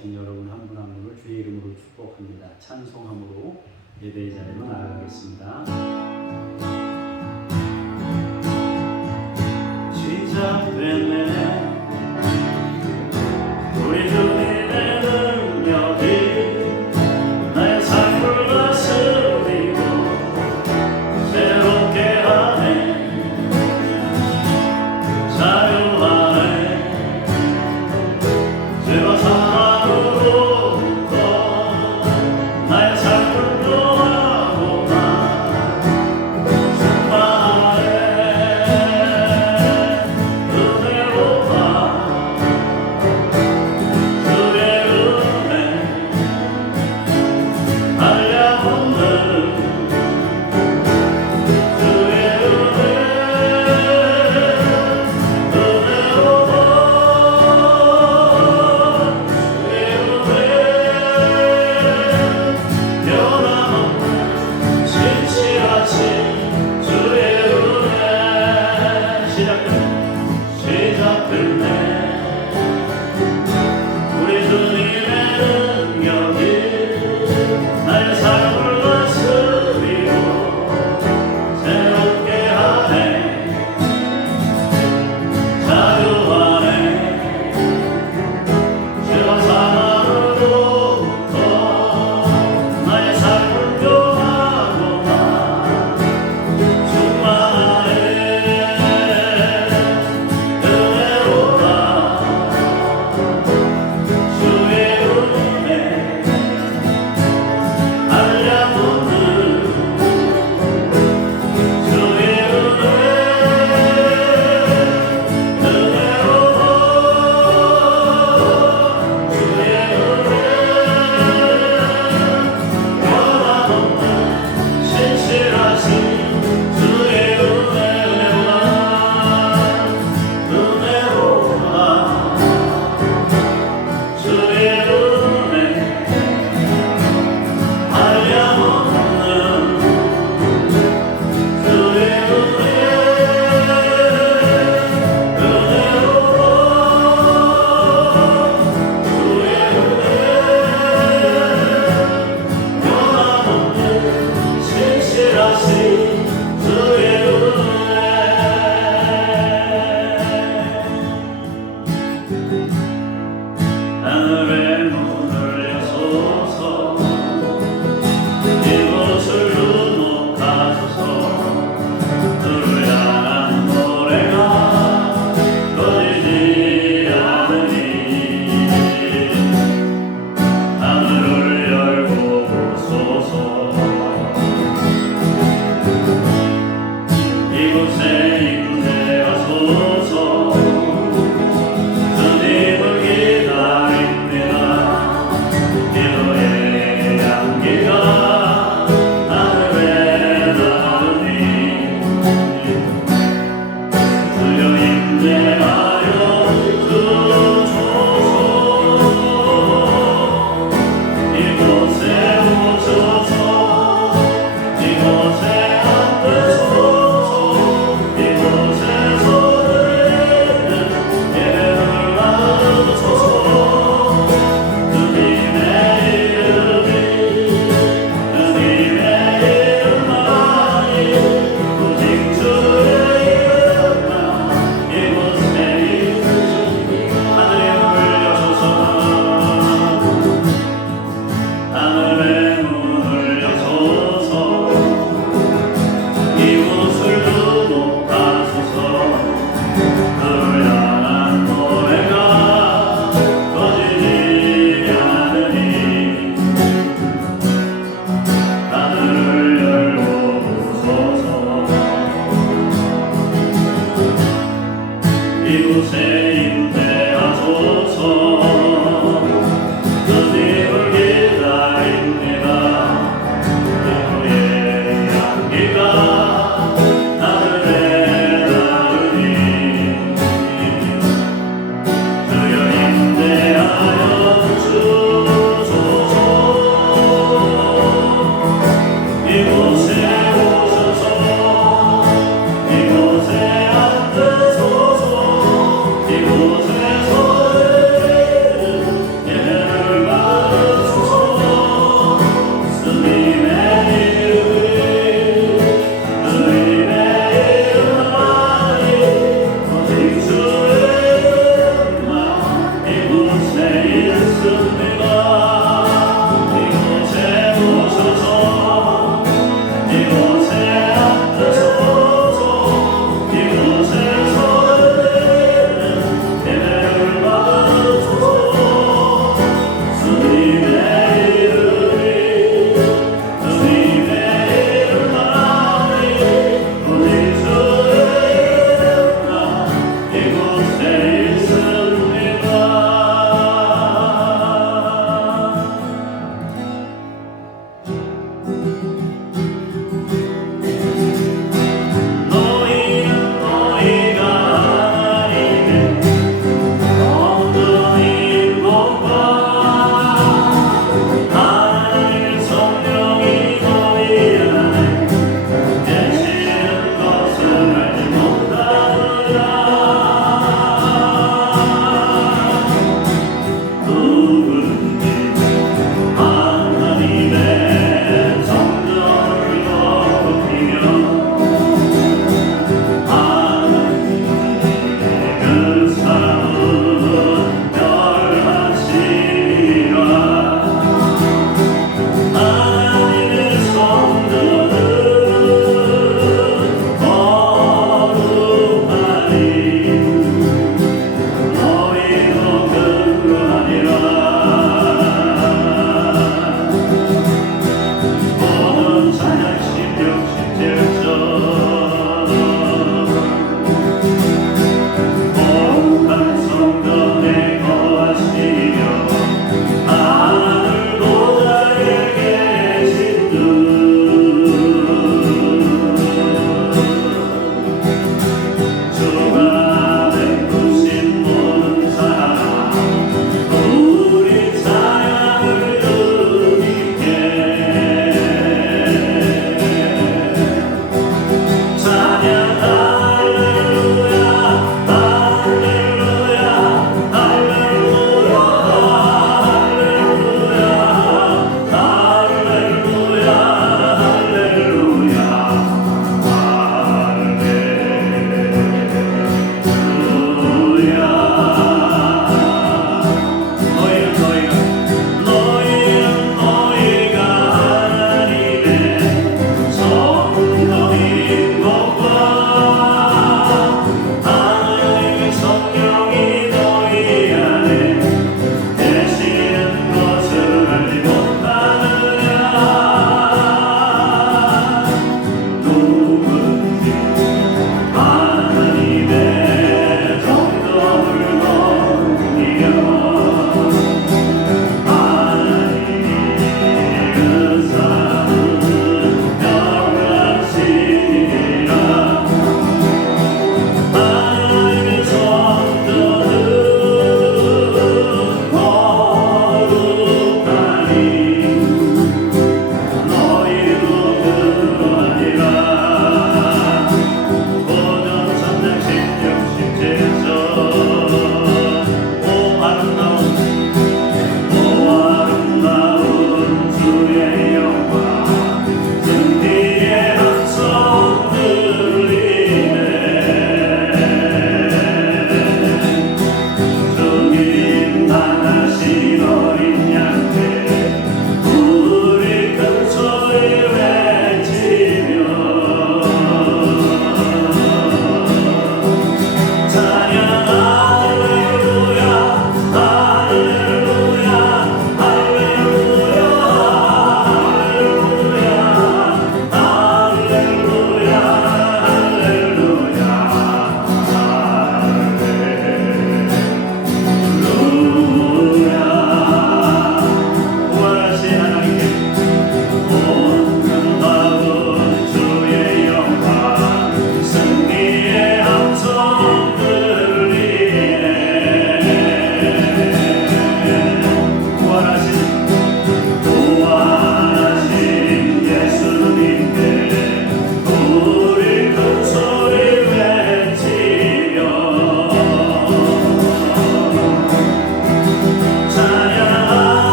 나오신 여러분 한 분 한 분을 주의 이름으로 축복합니다. 찬송함으로 예배의 자리로 나아가겠습니다. 시작되네 우리 주님의 능력이 나의 삶을 다스리고 새롭게 하네 자유하네 죄와 사망으로부터 나의 삶을 구하구나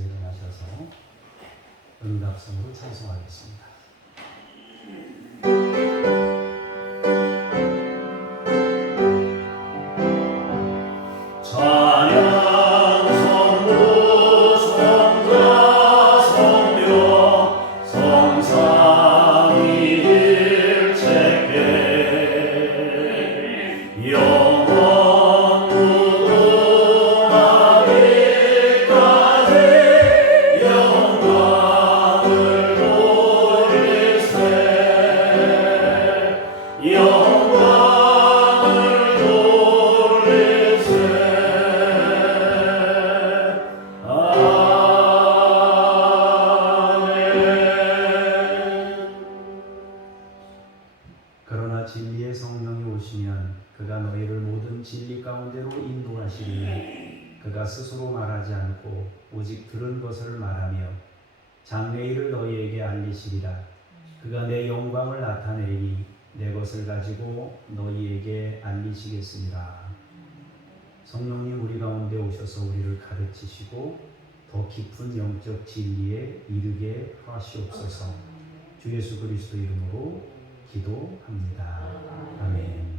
자리에서 일어나셔서 응답성으로 찬송하겠습니다. 그러나 진리의 성령이 오시면 그가 너희를 모든 진리 가운데로 인도하시리니 그가 스스로 말하지 않고 오직 들은 것을 말하며 장래일을 너희에게 알리시리라. 그가 내 영광을 나타내리니 내 것을 가지고 너희에게 알리시겠습니다. 성령님 우리 가운데 오셔서 우리를 가르치시고 더 깊은 영적 진리에 이르게 하시옵소서. 주 예수 그리스도 이름으로 기도합니다. 아멘.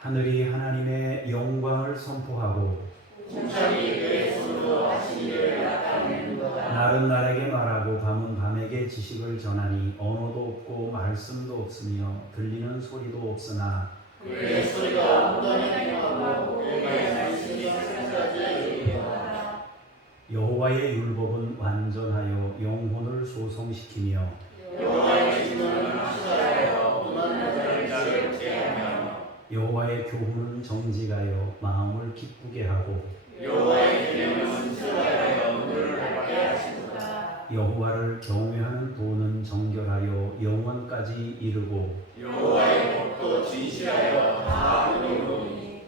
하늘이 하나님의 영광을 선포하고 날은 날에게 말하고 밤은 밤에게 지식을 전하니 언어도 없고 말씀도 없으며 들리는 소리도 없으나 그의 소리가 무덤에 행하고 그의 말씀이 세상까지 이르리라. 여호와의 율법은 완전하여 영혼을 소성시키며 여호와의 진노는 확실하여 오만 자를 제하며 여호와의 교훈은 정직하여 마음을 기쁘게 하고 여호와의 계명은 순수하여 눈을 밝게 하시도다. 여호와를 경외하는 도는 정결하여 영원까지 이르고 여호와의 법도 진실하여 다 이루리니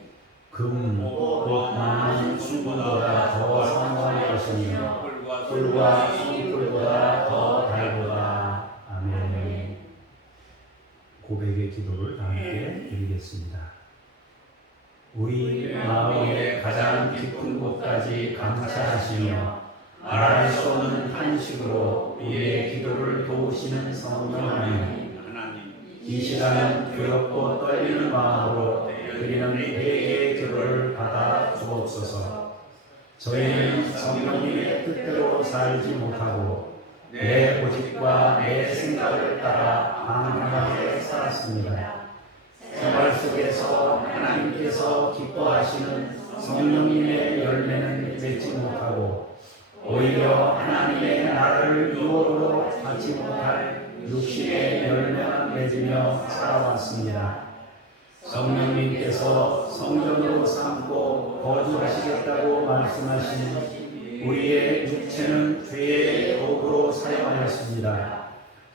금, 곧 많은 충분보다 더 선한 것이며 꿀과 순꿀보다 더 달고다. 아멘. 고백의 기도를 다 함께 드리겠습니다. 우리 마음의 가장 깊은 곳까지 감찰하시며 말할 수 없는 탄식으로 우리의 기도를 도우시는 성령 하나님, 이 시간은 두렵고 떨리는 마음으로 드리는 회개의 기도를 받아 주옵소서. 저희는 성령님의 뜻대로 살지 못하고 내 고집과 내 생각을 따라 방황하게 살았습니다. 생활 속에서 하나님께서 기뻐하시는 성령님의 열매는 맺지 못하고 오히려 하나님의 나라를 유혹으로 받지 못할 육신의 열매만 맺으며 살아왔습니다. 성령님께서 성전으로 삼고 거주하시겠다고 말씀하신 우리의 육체는 죄의 도구로 사용하였습니다.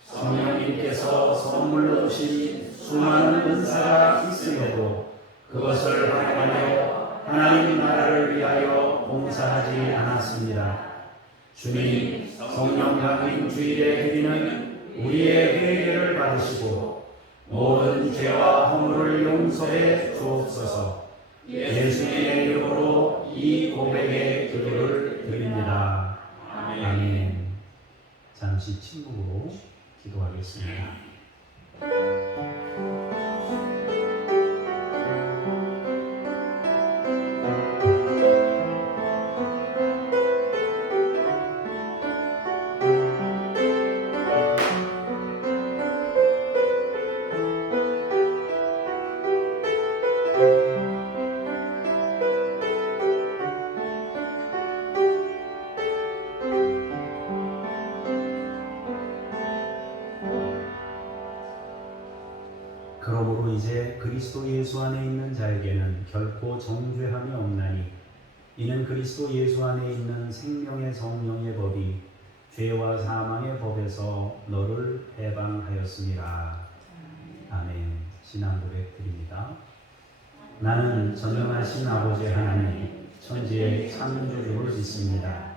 성령님께서 선물로 주신 수많은 은사가 있음에도 그것을 활용하여 하나님 나라를 위하여 봉사하지 않았습니다. 주님, 성령 강림 주일에 드리는 우리의 회개를 받으시고 모든 죄와 허물을 용서해 주옵소서. 예수님의 이름으로 이 고백의 기도를 드립니다. 아멘. 잠시 침묵으로 기도하겠습니다. 그러므로 이제 그리스도 예수 안에 있는 자에게는 결코 정죄함이 없나니 이는 그리스도 예수 안에 있는 생명의 성령의 법이 죄와 사망의 법에서 너를 해방하였습니다. 아멘. 신앙 고백 드립니다. 나는 전능하신 아버지 하나님 천지의 창조주를 믿습니다.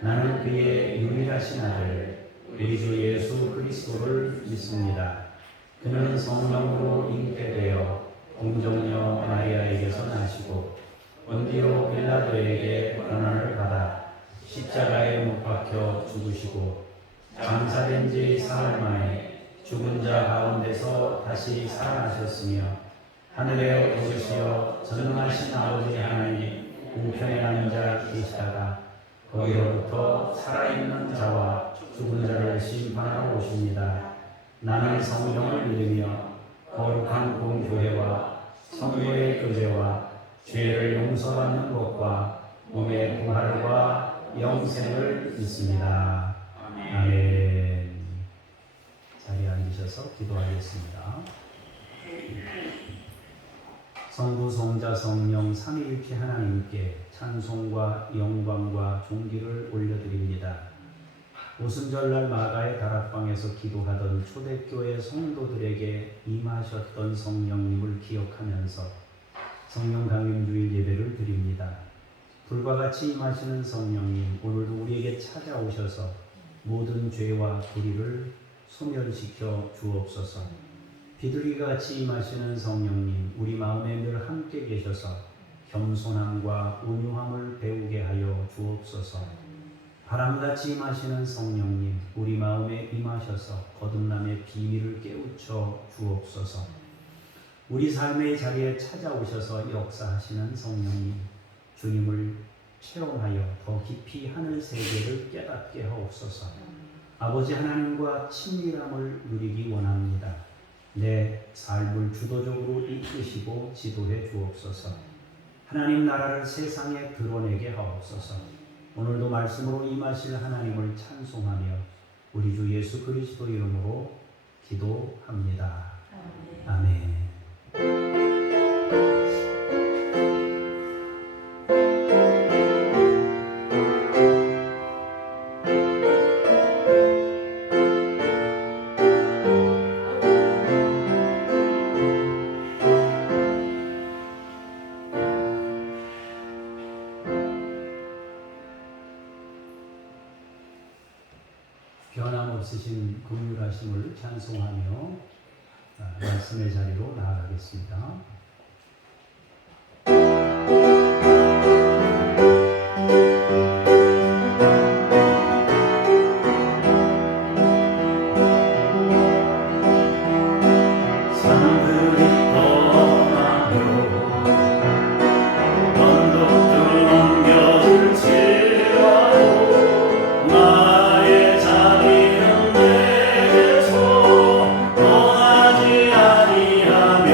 나는 그의 유일하신 아들 우리 주 예수 그리스도를 믿습니다. 그는 성령으로 잉태되어 공정녀 마리아에게서 나시고 본디오 빌라도에게 고난을 받아 십자가에 못 박혀 죽으시고 장사된 지 사흘 만에 죽은 자 가운데서 다시 살아나셨으며 하늘에 오르시어 전능하신 아버지 하나님 우편에 앉아 계시다가 거기로부터 살아있는 자와 죽은 자를 심판하러 오십니다. 나는 성령을 믿으며 거룩한 공교회와 성도의 교제와 죄를 용서받는 것과 몸의 부활과 영생을 믿습니다. 아멘. 자리에 앉으셔서 기도하겠습니다. 성부, 성자, 성령 삼위일체 하나님께 찬송과 영광과 존귀를 올려드립니다. 오순절날 마가의 다락방에서 기도하던 초대교회 성도들에게 임하셨던 성령님을 기억하면서 성령 강림주일 예배를 드립니다. 불과 같이 임하시는 성령님, 오늘도 우리에게 찾아오셔서 모든 죄와 불의를 소멸시켜 주옵소서. 비둘기가 같이 임하시는 성령님, 우리 마음에 늘 함께 계셔서 겸손함과 온유함을 배우게 하여 주옵소서. 바람같이 임하시는 성령님, 우리 마음에 임하셔서 거듭남의 비밀을 깨우쳐 주옵소서. 우리 삶의 자리에 찾아오셔서 역사하시는 성령님, 주님을 체험하여 더 깊이 하늘 세계를 깨닫게 하옵소서. 아버지 하나님과 친밀함을 누리기 원합니다. 내 삶을 주도적으로 이끄시고 지도해 주옵소서. 하나님 나라를 세상에 드러내게 하옵소서. 오늘도 말씀으로 임하실 하나님을 찬송하며 우리 주 예수 그리스도 이름으로 기도합니다. 아멘. 변함없으신 긍휼하심을 찬송하며 말씀의 자리로 나아가겠습니다. 아니하며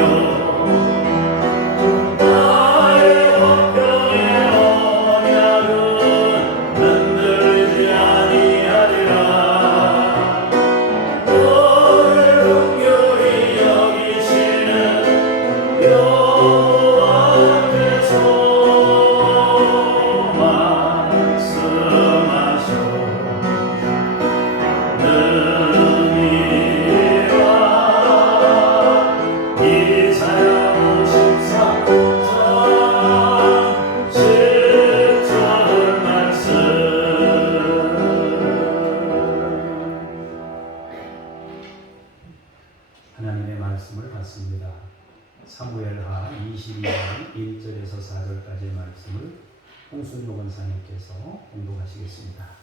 홍순요 권사님께서 공독하시겠습니다.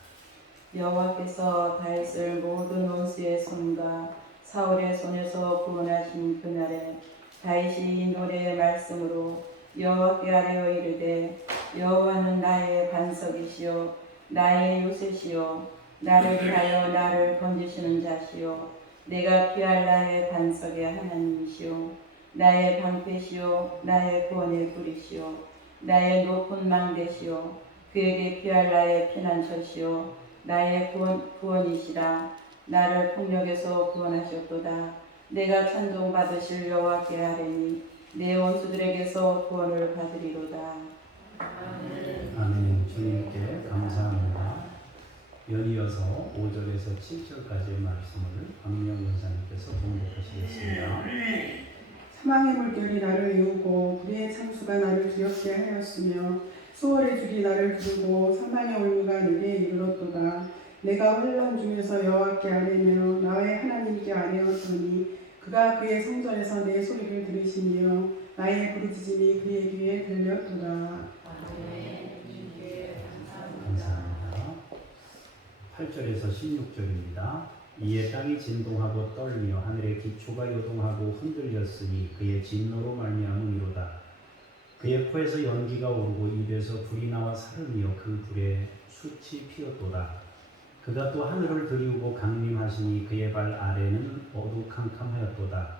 여호와께서 다윗을 모든 원수의 손과 사울의 손에서 구원하신 그날에 다윗이 이 노래의 말씀으로 여호와께 아뢰어 이르되 여호와는 나의 반석이시요 나의 요새시요 나를 위하여 나를 건지시는 자시요 내가 피할 나의 반석의 하나님이시요 나의 방패시요 나의 구원의 불이시요 나의 높은 망대시요 그에게 피할 나의 피난처시요 나의 구원이시라. 나를 폭력에서 구원하셨도다. 내가 찬송받으실 여호와께 아뢰니 내 원수들에게서 구원을 받으리로다. 아멘. 주님께 감사합니다. 연이어서 5절에서 7절까지의 말씀을 박민영 권사님께서 공독하시겠습니다. 사망의 물결이 나를 이우고 불의의 창수가 나를 두렵게 하였으며 수월의 줄이 나를 두르고 사망의 올무가 내게 이르렀도다. 내가 환난 중에서 여호와께 아뢰며 나의 하나님께 아뢰었더니 그가 그의 성전에서 내 소리를 들으시며 나의 부르짖음이 그의 귀에 들렸도다. 감사합니다. 8절에서 16절입니다. 이에 땅이 진동하고 떨며 하늘의 기초가 요동하고 흔들렸으니 그의 진노로 말미암음이로다. 그의 코에서 연기가 오르고 입에서 불이 나와 사르며 그 불에 숯이 피었도다. 그가 또 하늘을 들이우고 강림하시니 그의 발 아래는 어두캄캄하였도다.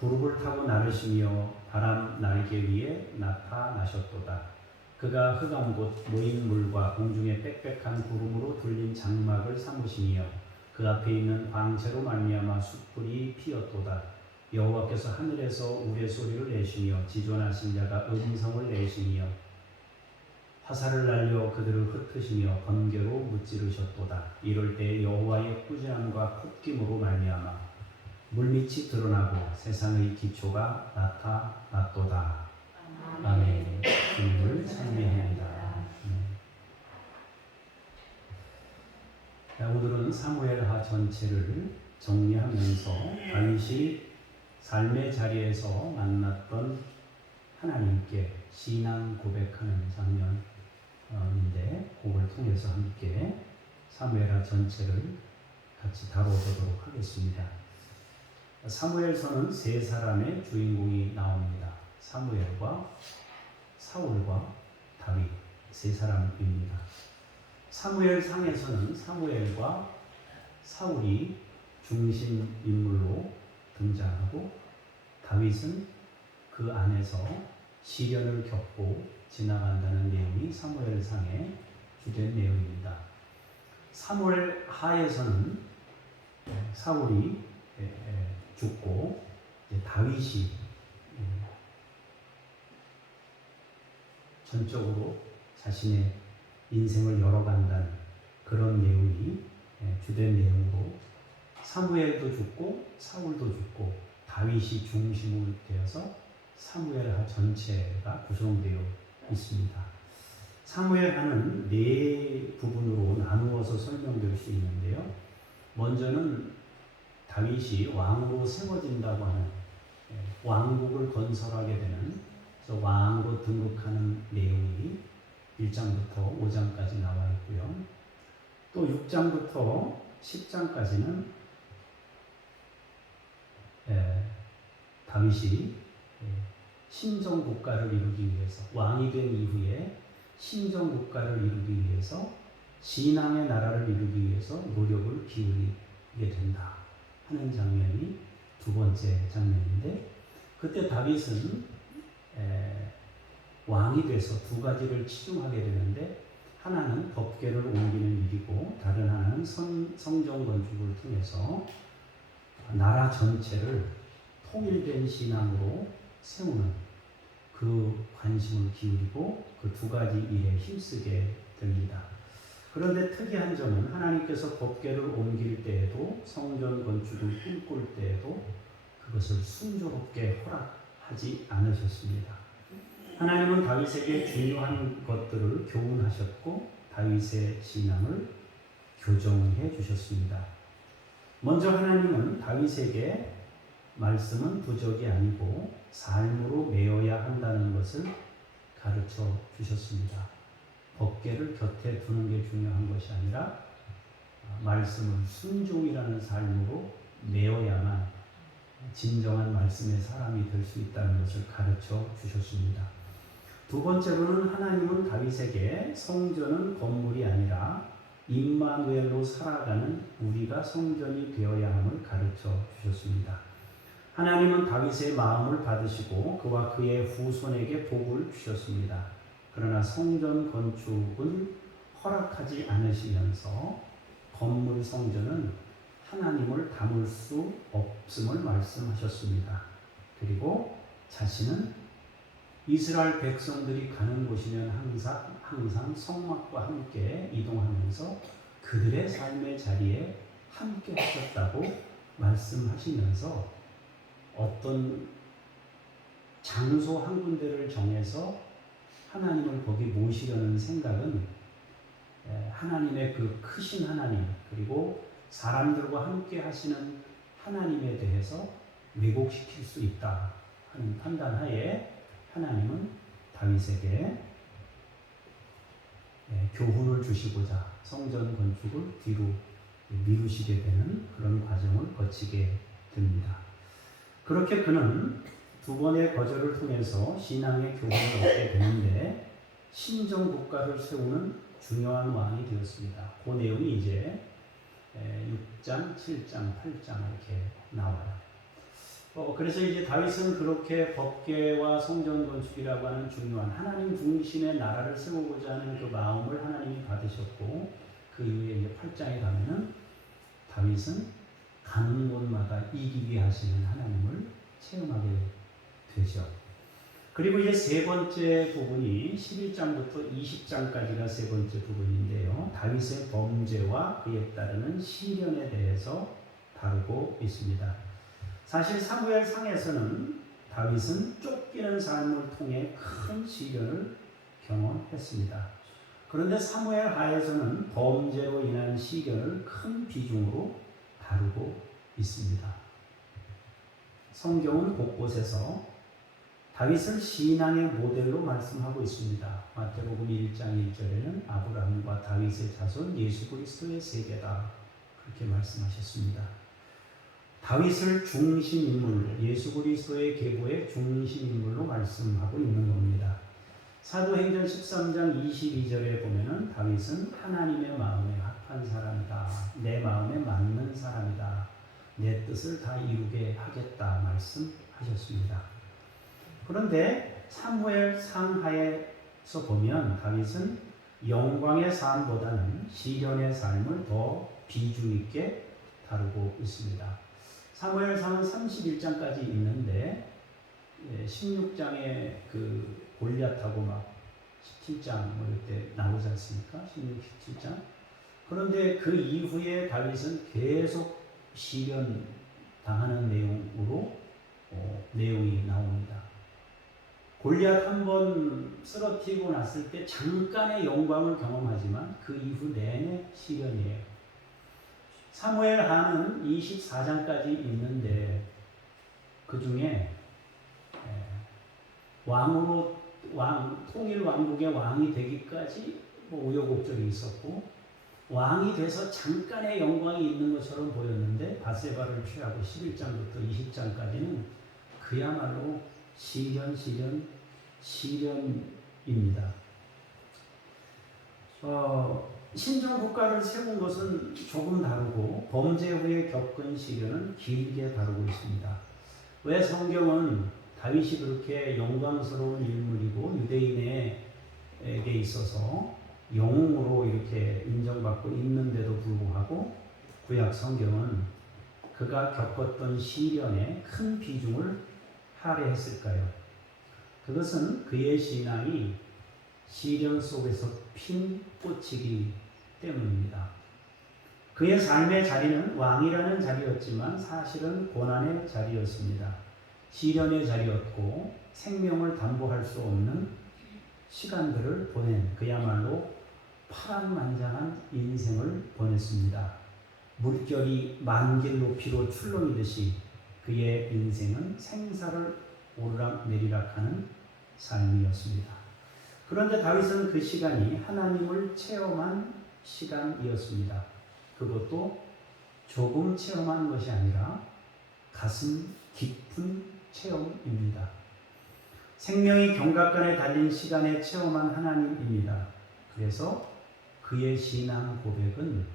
구름을 타고 나르시며 바람 날개 위에 나타나셨도다. 그가 흑암 곧 모인 물과 공중의 빽빽한 구름으로 둘린 장막을 삼으시며 그 앞에 있는 광채로 말미암아 숯불이 피었도다. 여호와께서 하늘에서 우레소리를 내시며 지존하신 자가 음성을 내시며 화살을 날려 그들을 흩으시며 번개로 무찌르셨도다. 이럴 때 여호와의 꾸지람과 콧김으로 말미암아 물밑이 드러나고 세상의 기초가 나타났도다. 아멘. 주님을 찬미합니다. 오늘은 사무엘하 전체를 정리하면서 다윗이 삶의 자리에서 만났던 하나님께 신앙 고백하는 장면인데 그걸 통해서 함께 사무엘하 전체를 같이 다뤄보도록 하겠습니다. 사무엘서는 세 사람의 주인공이 나옵니다. 사무엘과 사울과 다윗 세 사람입니다. 사무엘상에서는 사무엘과 사울이 중심 인물로 등장하고 다윗은 그 안에서 시련을 겪고 지나간다는 내용이 사무엘상의 주된 내용입니다. 사무엘하에서는 사울이 죽고 다윗이 전적으로 자신의 인생을 열어간다는 그런 내용이 주된 내용으로 사무엘도 죽고 사울도 죽고 다윗이 중심으로 되어서 사무엘하 전체가 구성되어 있습니다. 사무엘하는 네 부분으로 나누어서 설명될 수 있는데요. 먼저는 다윗이 왕으로 세워진다고 하는 왕국을 건설하게 되는 왕으로 등극하는 내용이 1장부터 5장까지 나와 있고요. 또 6장부터 10장까지는 다윗이 신정국가를 이루기 위해서 왕이 된 이후에 신정국가를 이루기 위해서 신앙의 나라를 이루기 위해서 노력을 기울이게 된다 하는 장면이 두 번째 장면인데 그때 다윗은 왕이 돼서 두 가지를 치중하게 되는데 하나는 법궤를 옮기는 일이고 다른 하나는 성전 건축을 통해서 나라 전체를 통일된 신앙으로 세우는 그 관심을 기울이고 그 두 가지 일에 힘쓰게 됩니다. 그런데 특이한 점은 하나님께서 법궤를 옮길 때에도 성전 건축을 꿈꿀 때에도 그것을 순조롭게 허락하지 않으셨습니다. 하나님은 다윗에게 중요한 것들을 교훈하셨고 다윗의 신앙을 교정해 주셨습니다. 먼저 하나님은 다윗에게 말씀은 부적이 아니고 삶으로 메어야 한다는 것을 가르쳐 주셨습니다. 법궤를 곁에 두는 게 중요한 것이 아니라 말씀을 순종이라는 삶으로 메어야만 진정한 말씀의 사람이 될 수 있다는 것을 가르쳐 주셨습니다. 두 번째로는 하나님은 다윗에게 성전은 건물이 아니라 임마누엘로 살아가는 우리가 성전이 되어야 함을 가르쳐 주셨습니다. 하나님은 다윗의 마음을 받으시고 그와 그의 후손에게 복을 주셨습니다. 그러나 성전 건축은 허락하지 않으시면서 건물 성전은 하나님을 담을 수 없음을 말씀하셨습니다. 그리고 자신은 이스라엘 백성들이 가는 곳이면 항상 성막과 함께 이동하면서 그들의 삶의 자리에 함께 하셨다고 말씀하시면서 어떤 장소 한 군데를 정해서 하나님을 거기 모시려는 생각은 하나님의 그 크신 하나님 그리고 사람들과 함께 하시는 하나님에 대해서 왜곡시킬 수 있다 하는 판단하에 하나님은 다윗에게 교훈을 주시고자 성전 건축을 뒤로 미루시게 되는 그런 과정을 거치게 됩니다. 그렇게 그는 두 번의 거절을 통해서 신앙의 교훈을 얻게 되는데 신정 국가를 세우는 중요한 왕이 되었습니다. 그 내용이 이제 6장, 7장, 8장 이렇게 나와요. 그래서 이제 다윗은 그렇게 법궤와 성전 건축이라고 하는 중요한 하나님 중심의 나라를 세우고자 하는 그 마음을 하나님이 받으셨고 그 이후에 이제 8장에 가면은 다윗은 가는 곳마다 이기게 하시는 하나님을 체험하게 되죠. 그리고 이제 세 번째 부분이 11장부터 20장까지가 세 번째 부분인데요. 다윗의 범죄와 그에 따르는 시련에 대해서 다루고 있습니다. 사실 사무엘 상에서는 다윗은 쫓기는 삶을 통해 큰 시련을 경험했습니다. 그런데 사무엘 하에서는 범죄로 인한 시련을 큰 비중으로 다루고 있습니다. 성경은 곳곳에서 다윗을 신앙의 모델로 말씀하고 있습니다. 마태복음 1장 1절에는 아브라함과 다윗의 자손 예수 그리스도의 세계다 그렇게 말씀하셨습니다. 다윗을 중심인물, 예수 그리스도의 계보의 중심인물로 말씀하고 있는 겁니다. 사도행전 13장 22절에 보면은 다윗은 하나님의 마음에 합한 사람이다. 내 마음에 맞는 사람이다. 내 뜻을 다 이루게 하겠다 말씀하셨습니다. 그런데 사무엘 상하에서 보면 다윗은 영광의 삶보다는 시련의 삶을 더 비중 있게 다루고 있습니다. 사무엘상은 31장까지 있는데 16장에 그 골리앗하고 막 17장 뭐 이때 나오지 않습니까? 16, 17장. 그런데 그 이후에 다윗은 계속 시련 당하는 내용으로 내용이 나옵니다. 골리앗 한번 쓰러뜨리고 났을 때 잠깐의 영광을 경험하지만 그 이후 내내 시련이에요. 사무엘 하는 24장까지 있는데 그 중에 통일 왕국의 왕이 되기까지 우여곡절이 있었고 왕이 돼서 잠깐의 영광이 있는 것처럼 보였는데 바세바를 취하고 11장부터 20장까지는 그야말로 시련입니다. 신정 국가를 세운 것은 조금 다르고 범죄 후에 겪은 시련은 길게 다루고 있습니다. 왜 성경은 다윗이 그렇게 영광스러운 인물이고 유대인에게 있어서 영웅으로 이렇게 인정받고 있는데도 불구하고 구약 성경은 그가 겪었던 시련에 큰 비중을 할애했을까요? 그것은 그의 신앙이 시련 속에서 핀 꽃이기 때문입니다. 그의 삶의 자리는 왕이라는 자리였지만 사실은 고난의 자리였습니다. 시련의 자리였고 생명을 담보할 수 없는 시간들을 보낸 그야말로 파란만장한 인생을 보냈습니다. 물결이 만길 높이로 출렁이듯이 그의 인생은 생사를 오르락내리락하는 삶이었습니다. 그런데 다윗은 그 시간이 하나님을 체험한 시간이었습니다. 그것도 조금 체험한 것이 아니라 가슴 깊은 체험입니다. 생명이 경각간에 달린 시간에 체험한 하나님입니다. 그래서 그의 신앙 고백은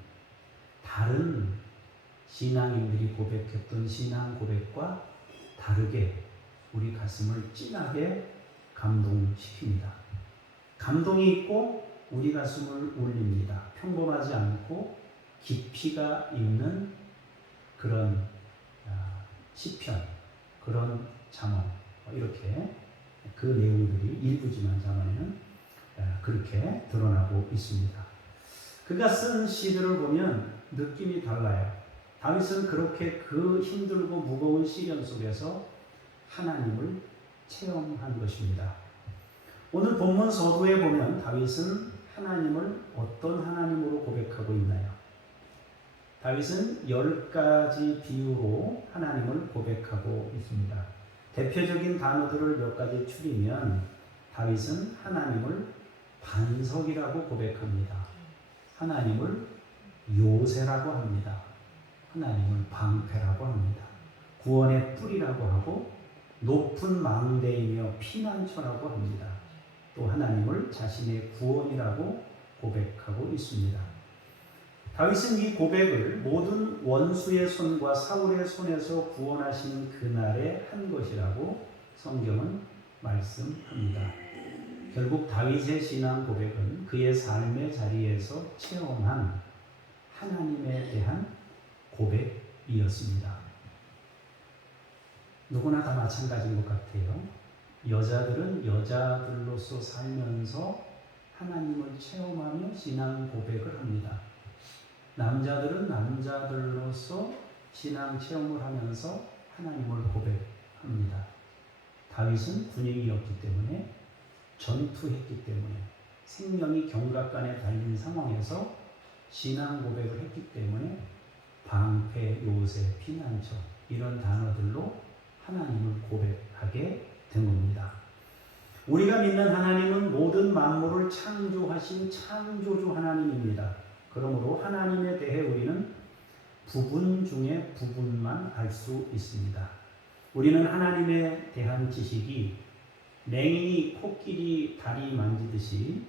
다른 신앙인들이 고백했던 신앙 고백과 다르게 우리 가슴을 찐하게 감동시킵니다. 감동이 있고 우리 가슴을 울립니다. 평범하지 않고 깊이가 있는 그런 시편, 그런 잠언, 이렇게 그 내용들이 일부지만 잠언에는 그렇게 드러나고 있습니다. 그가 쓴 시들을 보면 느낌이 달라요. 다윗은 그렇게 그 힘들고 무거운 시련 속에서 하나님을 체험한 것입니다. 오늘 본문 서두에 보면 다윗은 하나님을 어떤 하나님으로 고백하고 있나요? 다윗은 10가지 비유로 하나님을 고백하고 있습니다. 대표적인 단어들을 몇 가지 추리면 다윗은 하나님을 반석이라고 고백합니다. 하나님을 요새라고 합니다. 하나님을 방패라고 합니다. 구원의 뿌리라고 하고 높은 망대이며 피난처라고 합니다. 또 하나님을 자신의 구원이라고 고백하고 있습니다. 다윗은 이 고백을 모든 원수의 손과 사울의 손에서 구원하신 그날에 한 것이라고 성경은 말씀합니다. 결국 다윗의 신앙 고백은 그의 삶의 자리에서 체험한 하나님에 대한 고백이었습니다. 누구나 다 마찬가지인 것 같아요. 여자들은 여자들로서 살면서 하나님을 체험하며 신앙 고백을 합니다. 남자들은 남자들로서 신앙 체험을 하면서 하나님을 고백합니다. 다윗은 군인이었기 때문에, 전투했기 때문에, 생명이 경각간에 달린 상황에서 신앙 고백을 했기 때문에 방패, 요새, 피난처 이런 단어들로 하나님을 고백하게 된 겁니다. 우리가 믿는 하나님은 모든 만물을 창조하신 창조주 하나님입니다. 그러므로 하나님에 대해 우리는 부분 중에 부분만 알 수 있습니다. 우리는 하나님에 대한 지식이 맹인이 코끼리 다리 만지듯이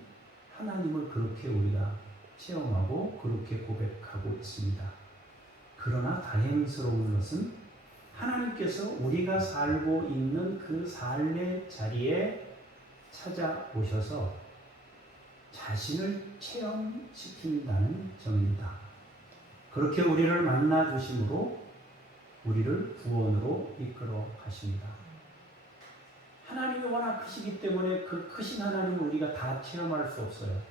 하나님을 그렇게 우리가 체험하고 그렇게 고백하고 있습니다. 그러나 다행스러운 것은 하나님께서 우리가 살고 있는 그 삶의 자리에 찾아오셔서 자신을 체험시킨다는 점입니다. 그렇게 우리를 만나 주심으로 우리를 구원으로 이끌어 가십니다. 하나님이 워낙 크시기 때문에 그 크신 하나님을 우리가 다 체험할 수 없어요.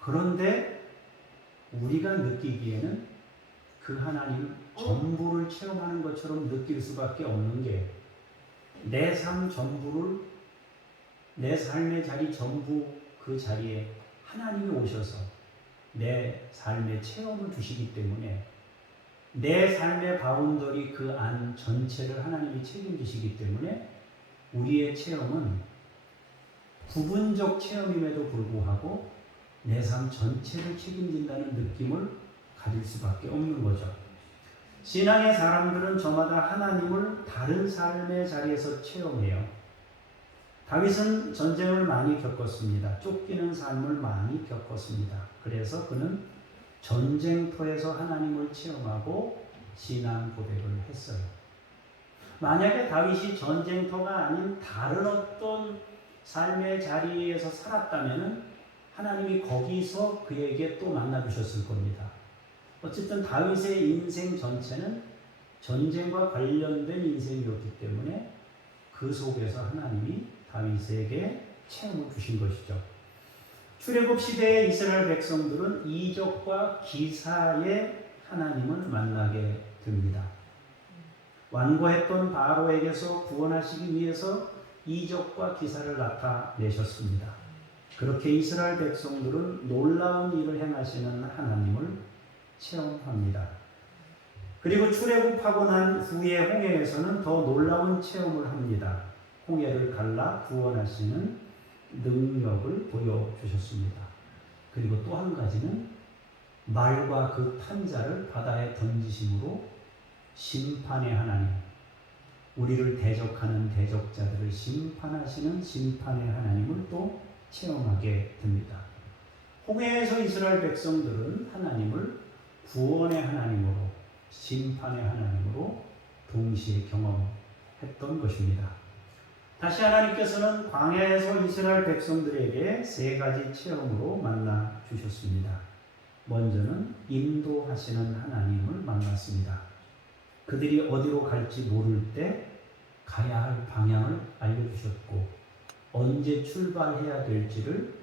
그런데 우리가 느끼기에는 그 하나님 전부를 체험하는 것처럼 느낄 수밖에 없는 게 내 삶 전부를, 내 삶의 자리 전부 그 자리에 하나님이 오셔서 내 삶의 체험을 주시기 때문에 내 삶의 바운더리 그 안 전체를 하나님이 책임지시기 때문에 우리의 체험은 부분적 체험임에도 불구하고 내 삶 전체를 책임진다는 느낌을 가질 수밖에 없는 거죠. 신앙의 사람들은 저마다 하나님을 다른 삶의 자리에서 체험해요. 다윗은 전쟁을 많이 겪었습니다. 쫓기는 삶을 많이 겪었습니다. 그래서 그는 전쟁터에서 하나님을 체험하고 신앙 고백을 했어요. 만약에 다윗이 전쟁터가 아닌 다른 어떤 삶의 자리에서 살았다면 하나님이 거기서 그에게 또 만나주셨을 겁니다. 어쨌든 다윗의 인생 전체는 전쟁과 관련된 인생이었기 때문에 그 속에서 하나님이 다윗에게 체험을 주신 것이죠. 출애굽 시대의 이스라엘 백성들은 이적과 기사에 하나님을 만나게 됩니다. 완고했던 바로에게서 구원하시기 위해서 이적과 기사를 나타내셨습니다. 그렇게 이스라엘 백성들은 놀라운 일을 행하시는 하나님을 체험합니다. 그리고 출애굽하고 난 후에 홍해에서는 더 놀라운 체험을 합니다. 홍해를 갈라 구원하시는 능력을 보여주셨습니다. 그리고 또 한 가지는 말과 그 탄자를 바다에 던지심으로 심판의 하나님, 우리를 대적하는 대적자들을 심판하시는 심판의 하나님을 또 체험하게 됩니다. 홍해에서 이스라엘 백성들은 하나님을 구원의 하나님으로, 심판의 하나님으로 동시에 경험했던 것입니다. 다시 하나님께서는 광야에서 이스라엘 백성들에게 세 가지 체험으로 만나 주셨습니다. 먼저는 인도하시는 하나님을 만났습니다. 그들이 어디로 갈지 모를 때 가야 할 방향을 알려주셨고, 언제 출발해야 될지를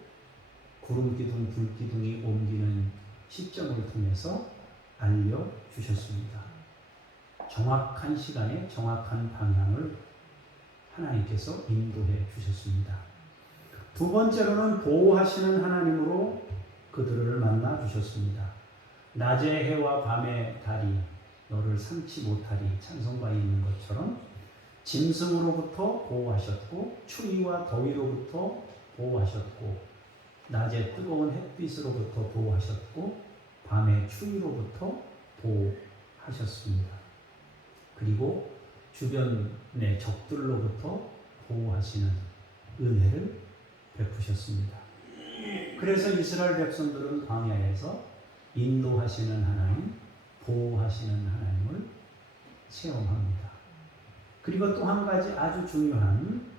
구름기둥, 불기둥이 옮기는 시점을 통해서 알려주셨습니다. 정확한 시간에 정확한 방향을 하나님께서 인도해 주셨습니다. 두 번째로는 보호하시는 하나님으로 그들을 만나 주셨습니다. 낮의 해와 밤의 달이 너를 삼지 못하리 찬송가에 있는 것처럼 짐승으로부터 보호하셨고, 추위와 더위로부터 보호하셨고, 낮의 뜨거운 햇빛으로부터 보호하셨고, 밤의 추위로부터 보호하셨습니다. 그리고 주변의 적들로부터 보호하시는 은혜를 베푸셨습니다. 그래서 이스라엘 백성들은 광야에서 인도하시는 하나님, 보호하시는 하나님을 체험합니다. 그리고 또 한 가지 아주 중요한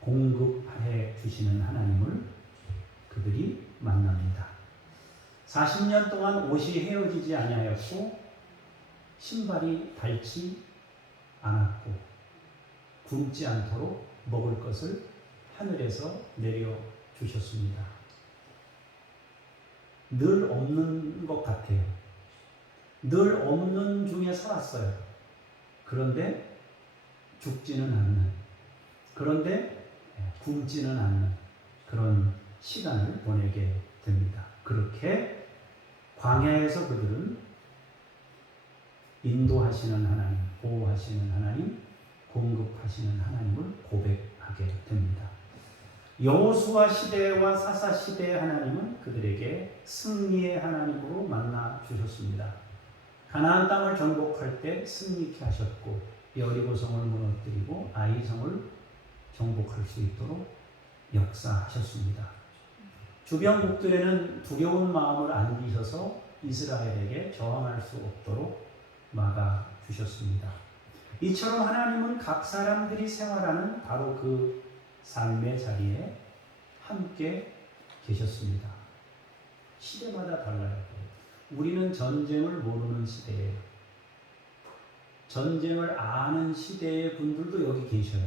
공급해 주시는 하나님을 그들이 만납니다. 40년 동안 옷이 헤어지지 아니하였고, 신발이 닳지 않았고, 굶지 않도록 먹을 것을 하늘에서 내려 주셨습니다. 늘 없는 것 같아요. 늘 없는 중에 살았어요. 그런데 죽지는 않는, 그런데 굶지는 않는 그런 시간을 보내게 됩니다. 그렇게 광야에서 그들은 인도하시는 하나님, 보호하시는 하나님, 공급하시는 하나님을 고백하게 됩니다. 여호수아 시대와 사사 시대의 하나님은 그들에게 승리의 하나님으로 만나 주셨습니다. 가나안 땅을 정복할 때 승리케 하셨고, 여리고성을 무너뜨리고 아이성을 정복할 수 있도록 역사하셨습니다. 주변국들에는 두려운 마음을 안기셔서 이스라엘에게 저항할 수 없도록 막아 주셨습니다. 이처럼 하나님은 각 사람들이 생활하는 바로 그 삶의 자리에 함께 계셨습니다. 시대마다 달라요. 우리는 전쟁을 모르는 시대예요. 전쟁을 아는 시대의 분들도 여기 계셔요.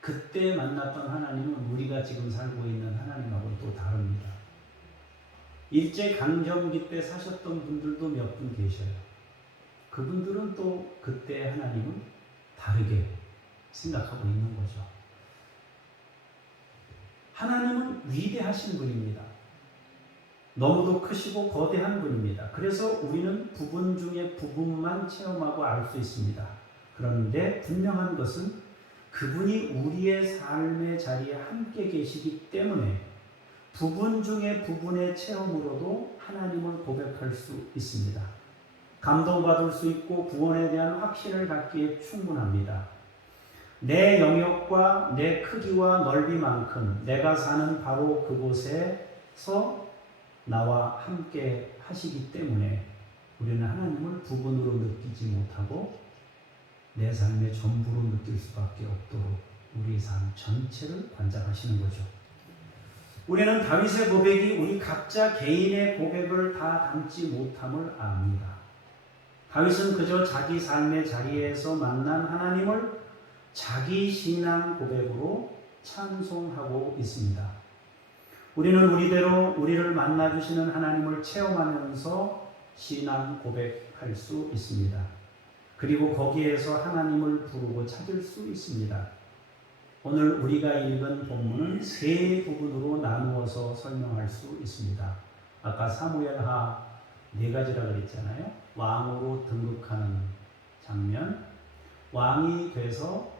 그때 만났던 하나님은 우리가 지금 살고 있는 하나님하고는 또 다릅니다. 일제강점기 때 사셨던 분들도 몇 분 계셔요. 그분들은 또 그때 하나님은 다르게 생각하고 있는 거죠. 하나님은 위대하신 분입니다. 너무도 크시고 거대한 분입니다. 그래서 우리는 부분 중에 부분만 체험하고 알 수 있습니다. 그런데 분명한 것은 그분이 우리의 삶의 자리에 함께 계시기 때문에 부분 중에 부분의 체험으로도 하나님을 고백할 수 있습니다. 감동받을 수 있고 구원에 대한 확신을 갖기에 충분합니다. 내 영역과 내 크기와 넓이만큼 내가 사는 바로 그곳에서 나와 함께 하시기 때문에 우리는 하나님을 부분으로 느끼지 못하고 내 삶의 전부로 느낄 수밖에 없도록 우리 삶 전체를 관장하시는 거죠. 우리는 다윗의 고백이 우리 각자 개인의 고백을 다 담지 못함을 압니다. 다윗은 그저 자기 삶의 자리에서 만난 하나님을 자기 신앙 고백으로 찬송하고 있습니다. 우리는 우리대로 우리를 만나주시는 하나님을 체험하면서 신앙 고백할 수 있습니다. 그리고 거기에서 하나님을 부르고 찾을 수 있습니다. 오늘 우리가 읽은 본문은 세 부분으로 나누어서 설명할 수 있습니다. 아까 사무엘하 4가지라 그랬잖아요. 왕으로 등극하는 장면, 왕이 돼서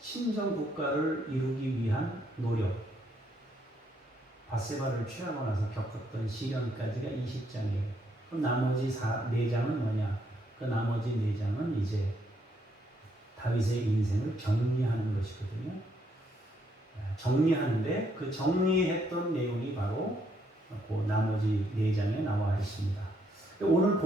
신정 국가를 이루기 위한 노력, 밧세바를 취하고 나서 겪었던 시련까지가 20장이에요. 그럼 나머지 4장은 뭐냐? 그 나머지 4장은 이제 다윗의 인생을 정리하는 것이거든요. 정리하는데 그 정리했던 내용이 바로 그 나머지 4장에 나와 있습니다. 오늘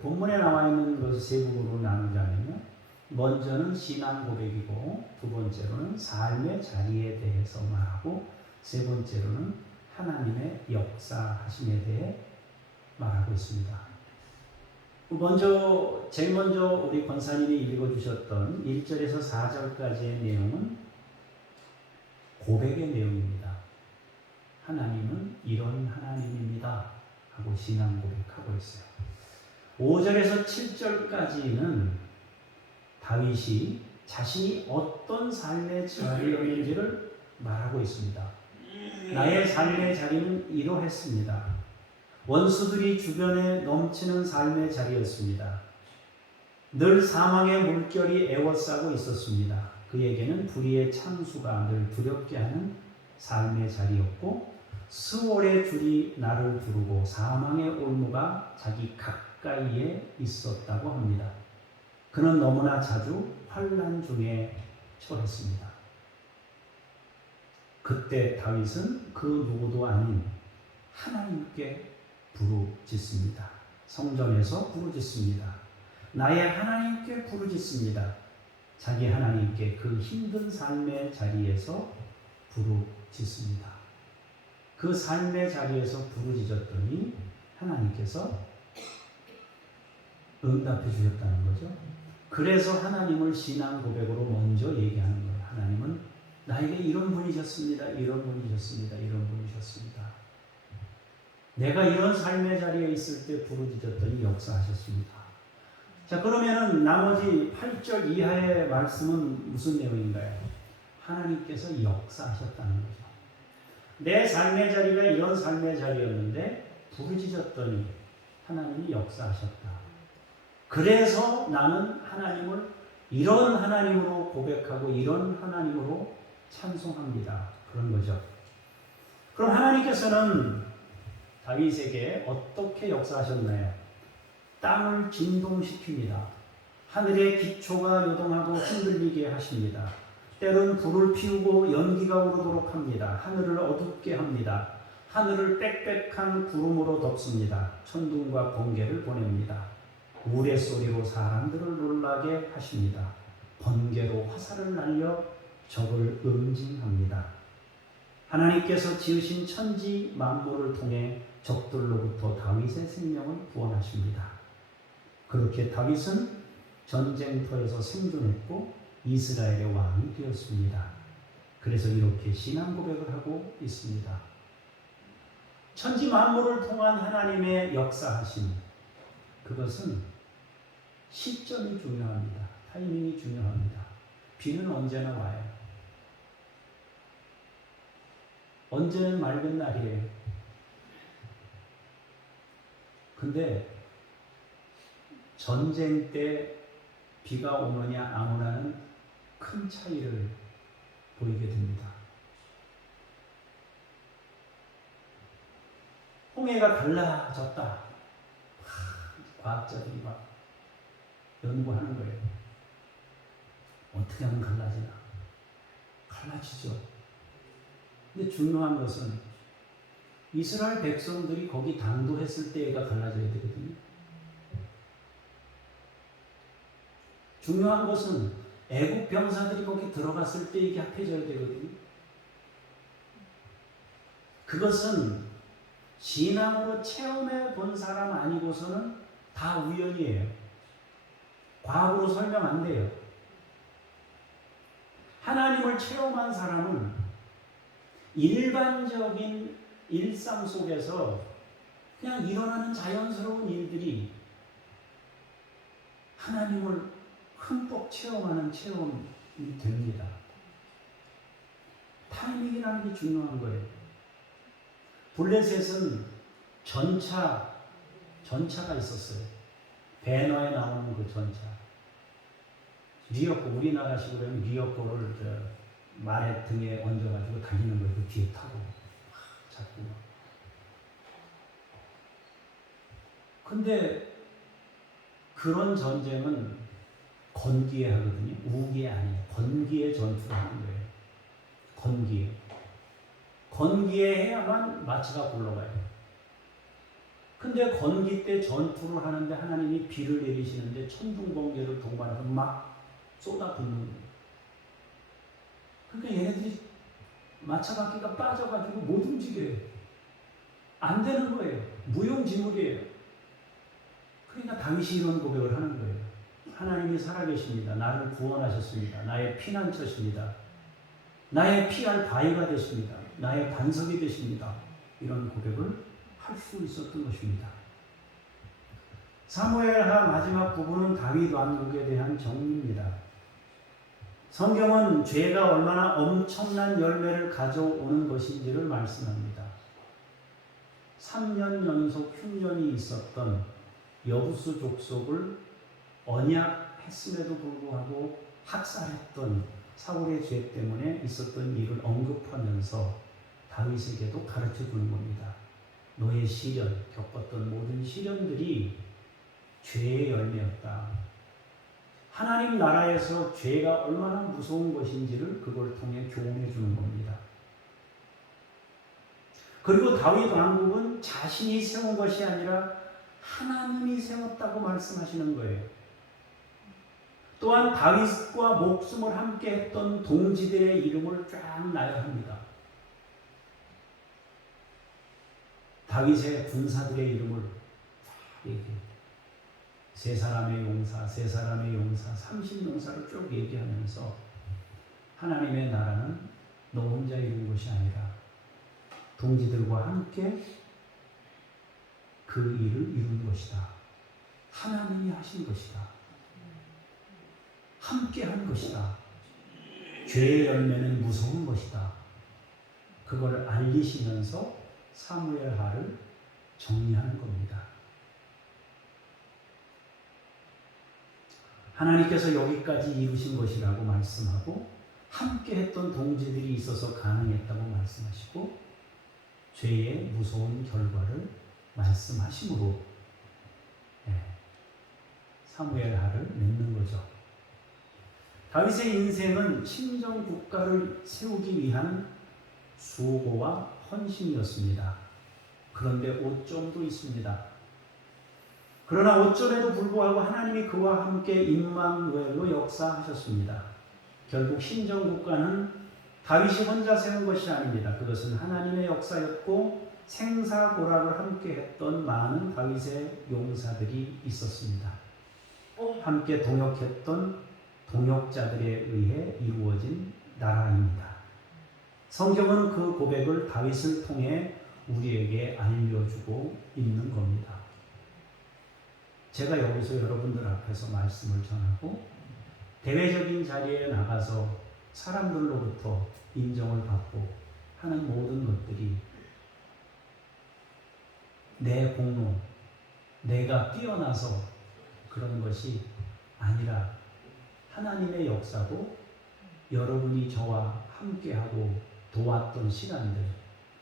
본문에 나와 있는 것을 세 부분으로 나누자면요. 먼저는 신앙 고백이고, 두 번째로는 삶의 자리에 대해서 말하고, 세 번째로는 하나님의 역사하심에 대해 말하고 있습니다. 제일 먼저 우리 권사님이 읽어주셨던 1절에서 4절까지의 내용은 고백의 내용입니다. 하나님은 이런 하나님입니다 하고 신앙 고백하고 있어요. 5절에서 7절까지는 다윗이 자신이 어떤 삶의 자리였는지를 말하고 있습니다. 나의 삶의 자리는 이러했습니다. 원수들이 주변에 넘치는 삶의 자리였습니다. 늘 사망의 물결이 에워싸고 있었습니다. 그에게는 불의의 창수가 늘 두렵게 하는 삶의 자리였고, 수월의 줄이 나를 두르고 사망의 올무가 자기 가까이에 있었다고 합니다. 그는 너무나 자주 환난 중에 처했습니다. 그때 다윗은 그 누구도 아닌 하나님께 부르짖습니다. 성전에서 부르짖습니다. 나의 하나님께 부르짖습니다. 자기 하나님께 그 힘든 삶의 자리에서 부르짖습니다. 그 삶의 자리에서 부르짖었더니 하나님께서 응답해 주셨다는 거죠. 그래서 하나님을 신앙 고백으로 먼저 얘기하는 거예요. 하나님은 나에게 이런 분이셨습니다. 이런 분이셨습니다. 이런 분이셨습니다. 내가 이런 삶의 자리에 있을 때 부르짖었더니 역사하셨습니다. 자, 그러면은 나머지 8절 이하의 말씀은 무슨 내용인가요? 하나님께서 역사하셨다는 거죠. 내 삶의 자리가 이런 삶의 자리였는데 부르짖었더니 하나님이 역사하셨다. 그래서 나는 하나님을 이런 하나님으로 고백하고 이런 하나님으로 찬송합니다. 그런 거죠. 그럼 하나님께서는 다윗에게 어떻게 역사하셨나요? 땅을 진동시킵니다. 하늘의 기초가 요동하고 흔들리게 하십니다. 때론 불을 피우고 연기가 오르도록 합니다. 하늘을 어둡게 합니다. 하늘을 빽빽한 구름으로 덮습니다. 천둥과 번개를 보냅니다. 우레소리로 사람들을 놀라게 하십니다. 번개로 화살을 날려 적을 응징합니다. 하나님께서 지으신 천지 만물을 통해 적들로부터 다윗의 생명을 구원하십니다. 그렇게 다윗은 전쟁터에서 생존했고 이스라엘의 왕이 되었습니다. 그래서 이렇게 신앙 고백을 하고 있습니다. 천지 만물을 통한 하나님의 역사하심, 그것은 시점이 중요합니다. 타이밍이 중요합니다. 비는 언제나 와요. 언제는 맑은 날이에요. 근데 전쟁 때 비가 오느냐 안 오냐는 큰 차이를 보이게 됩니다. 홍해가 갈라졌다. 과학자들이 막 연구하는 거예요. 어떻게 하면 갈라지나? 갈라지죠. 근데 중요한 것은 이스라엘 백성들이 거기 당도했을 때 얘가 갈라져야 되거든요. 중요한 것은 애국 병사들이 거기 들어갔을 때 이게 합해져야 되거든요. 그것은 신앙으로 체험해 본 사람 아니고서는 다 우연이에요. 과학으로 설명 안 돼요. 하나님을 체험한 사람은 일반적인 일상 속에서 그냥 일어나는 자연스러운 일들이 하나님을 흠뻑 체험하는 체험이 됩니다. 타이밍이라는 게 중요한 거예요. 블레셋은 전차가 있었어요. 배너에 나오는 그 전차. 리어코, 우리나라식으로 하면 리어코를 말의 등에 얹어가지고 달리는 거예요. 그 뒤에 타고 자꾸. 근데 그런 전쟁은 건기에 하거든요. 우기에 아니에요. 건기에 전투를 하는 거예요. 건기에. 건기에 해야만 마차가 굴러가요. 근데 건기 때 전투를 하는데 하나님이 비를 내리시는데 천둥번개를 동반해서 막 쏟아붓는 거예요. 그러니까 얘네들이 마차 바퀴가 빠져가지고 못 움직여요. 안 되는 거예요. 무용지물이에요. 그러니까 다윗이 이런 고백을 하는 거예요. 하나님이 살아계십니다. 나를 구원하셨습니다. 나의 피난처십니다. 나의 피할 바위가 되십니다. 나의 반석이 되십니다. 이런 고백을 할 수 있었던 것입니다. 사무엘하 마지막 부분은 다윗 왕국에 대한 정리입니다. 성경은 죄가 얼마나 엄청난 열매를 가져오는 것인지를 말씀합니다. 3년 연속 흉년이 있었던 여부수 족속을 언약했음에도 불구하고 학살했던 사울의 죄 때문에 있었던 일을 언급하면서 다윗에게도 가르쳐 주는 겁니다. 너의 시련, 겪었던 모든 시련들이 죄의 열매였다. 하나님 나라에서 죄가 얼마나 무서운 것인지를 그걸 통해 교훈해 주는 겁니다. 그리고 다윗 왕국은 자신이 세운 것이 아니라 하나님이 세웠다고 말씀하시는 거예요. 또한 다윗과 목숨을 함께 했던 동지들의 이름을 쫙 나열합니다. 다윗의 군사들의 이름을 쫙 얘기해요. 세 사람의 용사, 세 사람의 용사, 30용사를 쭉 얘기하면서 하나님의 나라는 너 혼자 이룬 것이 아니라 동지들과 함께 그 일을 이룬 것이다. 하나님이 하신 것이다. 함께 한 것이다. 죄의 열매는 무서운 것이다. 그걸 알리시면서 사무엘하를 정리하는 겁니다. 하나님께서 여기까지 이루신 것이라고 말씀하고 함께 했던 동지들이 있어서 가능했다고 말씀하시고 죄의 무서운 결과를 말씀하심으로 사무엘하를 맺는 거죠. 다윗의 인생은 친정 국가를 세우기 위한 수고와 헌신이었습니다. 그런데 오점도 있습니다. 그러나 오점에도 불구하고 하나님이 그와 함께 임마누엘로 역사하셨습니다. 결국 신정국가는 다윗이 혼자 세운 것이 아닙니다. 그것은 하나님의 역사였고 생사고락을 함께 했던 많은 다윗의 용사들이 있었습니다. 함께 동역했던 동역자들에 의해 이루어진 나라입니다. 성경은 그 고백을 다윗을 통해 우리에게 알려주고 있는 겁니다. 제가 여기서 여러분들 앞에서 말씀을 전하고 대외적인 자리에 나가서 사람들로부터 인정을 받고 하는 모든 것들이 내 공로, 내가 뛰어나서 그런 것이 아니라 하나님의 역사고 여러분이 저와 함께하고 도왔던 시간들,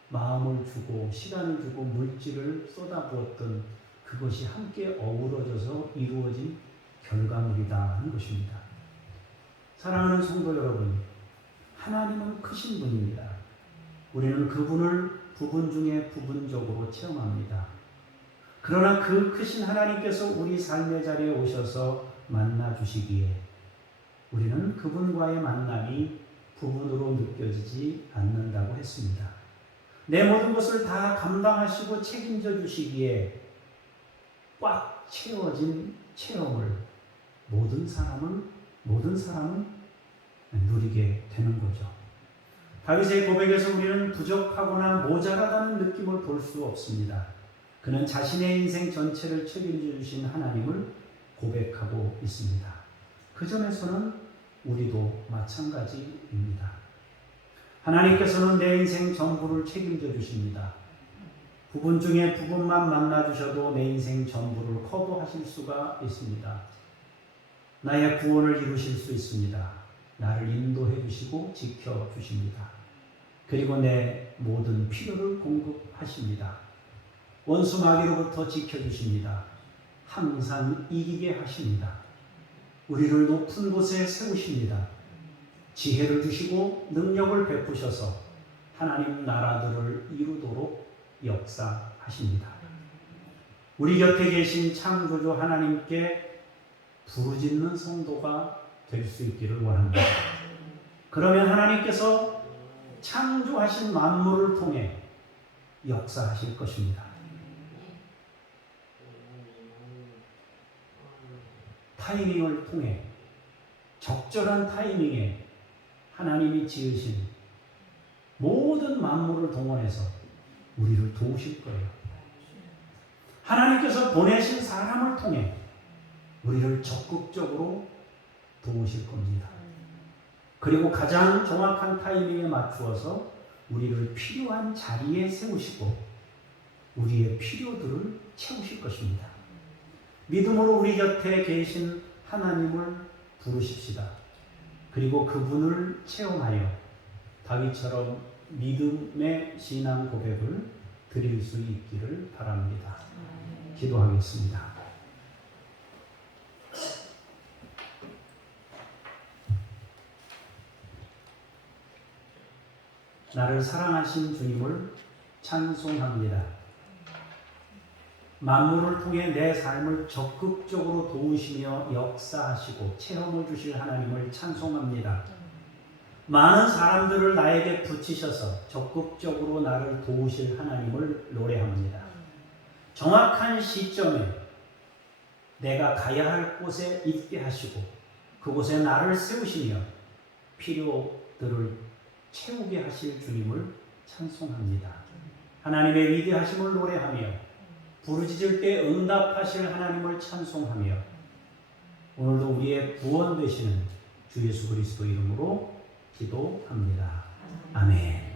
마음을 주고 시간을 주고 물질을 쏟아부었던 그것이 함께 어우러져서 이루어진 결과물이다 하는 것입니다. 사랑하는 성도 여러분, 하나님은 크신 분입니다. 우리는 그분을 부분 중에 부분적으로 체험합니다. 그러나 그 크신 하나님께서 우리 삶의 자리에 오셔서 만나 주시기에 우리는 그분과의 만남이 부분으로 느껴지지 않는다고 했습니다. 내 모든 것을 다 감당하시고 책임져 주시기에 꽉 채워진 체험을 모든 사람은 누리게 되는 거죠. 다윗의 고백에서 우리는 부족하거나 모자라다는 느낌을 볼 수 없습니다. 그는 자신의 인생 전체를 책임져 주신 하나님을 고백하고 있습니다. 그 점에서는 우리도 마찬가지입니다. 하나님께서는 내 인생 전부를 책임져 주십니다. 부분 중에 부분만 만나 주셔도 내 인생 전부를 커버하실 수가 있습니다. 나의 구원을 이루실 수 있습니다. 나를 인도해 주시고 지켜 주십니다. 그리고 내 모든 필요를 공급하십니다. 원수 마귀로부터 지켜 주십니다. 항상 이기게 하십니다. 우리를 높은 곳에 세우십니다. 지혜를 주시고 능력을 베푸셔서 하나님 나라들을 이루도록 역사하십니다. 우리 곁에 계신 창조주 하나님께 부르짖는 성도가 될 수 있기를 원합니다. 그러면 하나님께서 창조하신 만물을 통해 역사하실 것입니다. 타이밍을 통해, 적절한 타이밍에 하나님이 지으신 모든 만물을 동원해서 우리를 도우실 거예요. 하나님께서 보내신 사람을 통해 우리를 적극적으로 도우실 겁니다. 그리고 가장 정확한 타이밍에 맞추어서 우리를 필요한 자리에 세우시고 우리의 필요들을 채우실 것입니다. 믿음으로 우리 곁에 계신 하나님을 부르십시다. 그리고 그분을 체험하여 다윗처럼 믿음의 신앙 고백을 드릴 수 있기를 바랍니다. 기도하겠습니다. 나를 사랑하신 주님을 찬송합니다. 만물을 통해 내 삶을 적극적으로 도우시며 역사하시고 체험을 주실 하나님을 찬송합니다. 많은 사람들을 나에게 붙이셔서 적극적으로 나를 도우실 하나님을 노래합니다. 정확한 시점에 내가 가야 할 곳에 있게 하시고 그곳에 나를 세우시며 필요들을 채우게 하실 주님을 찬송합니다. 하나님의 위대하심을 노래하며 부르짖을 때 응답하실 하나님을 찬송하며 오늘도 우리의 구원 되시는 주 예수 그리스도 이름으로 기도합니다. 아멘.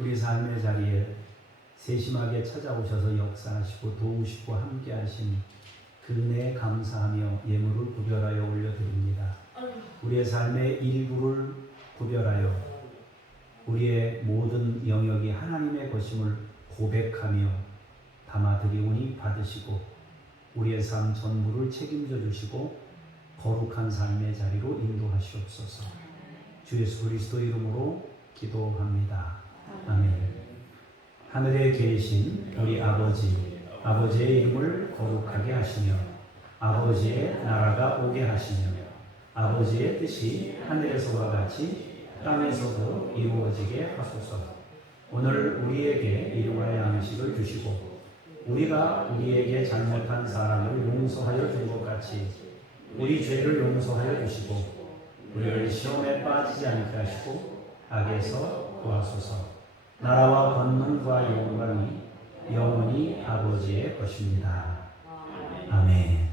우리 삶의 자리에 세심하게 찾아오셔서 역사하시고 도우시고 함께하신 그 은혜에 감사하며 예물을 구별하여 올려드립니다. 우리의 삶의 일부를 구별하여 우리의 모든 영역이 하나님의 것임을 고백하며 담아드리오니 받으시고 우리의 삶 전부를 책임져 주시고 거룩한 삶의 자리로 인도하시옵소서. 주 예수 그리스도 이름으로 기도합니다. 아멘. 하늘에 계신 우리 아버지의 이름을 거룩하게 하시며 아버지의 나라가 오게 하시며 아버지의 뜻이 하늘에서와 같이 땅에서도 이루어지게 하소서. 오늘 우리에게 일용할 양식을 주시고 우리가 우리에게 잘못한 사람을 용서하여 준 것 같이 우리 죄를 용서하여 주시고 우리를 시험에 빠지지 않게 하시고 악에서 구하소서. 나라와 권능과 영광이 영원히 아버지의 것입니다. 아멘.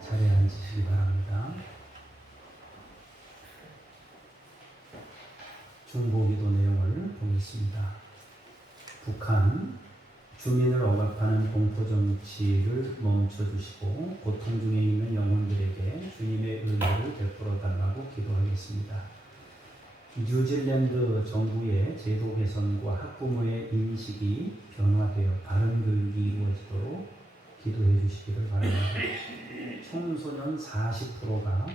자리에 앉으시기 바랍니다. 중보기도 내용을 보겠습니다. 북한 주민을 억압하는 공포정치를 멈춰주시고 고통 중에 있는 영혼들에게 주님의 은혜를 베풀어 달라고 기도하겠습니다. 뉴질랜드 정부의 제도 개선과 학부모의 인식이 변화되어 바른 교육이 이루어지도록 기도해 주시기를 바랍니다. 청소년 40%가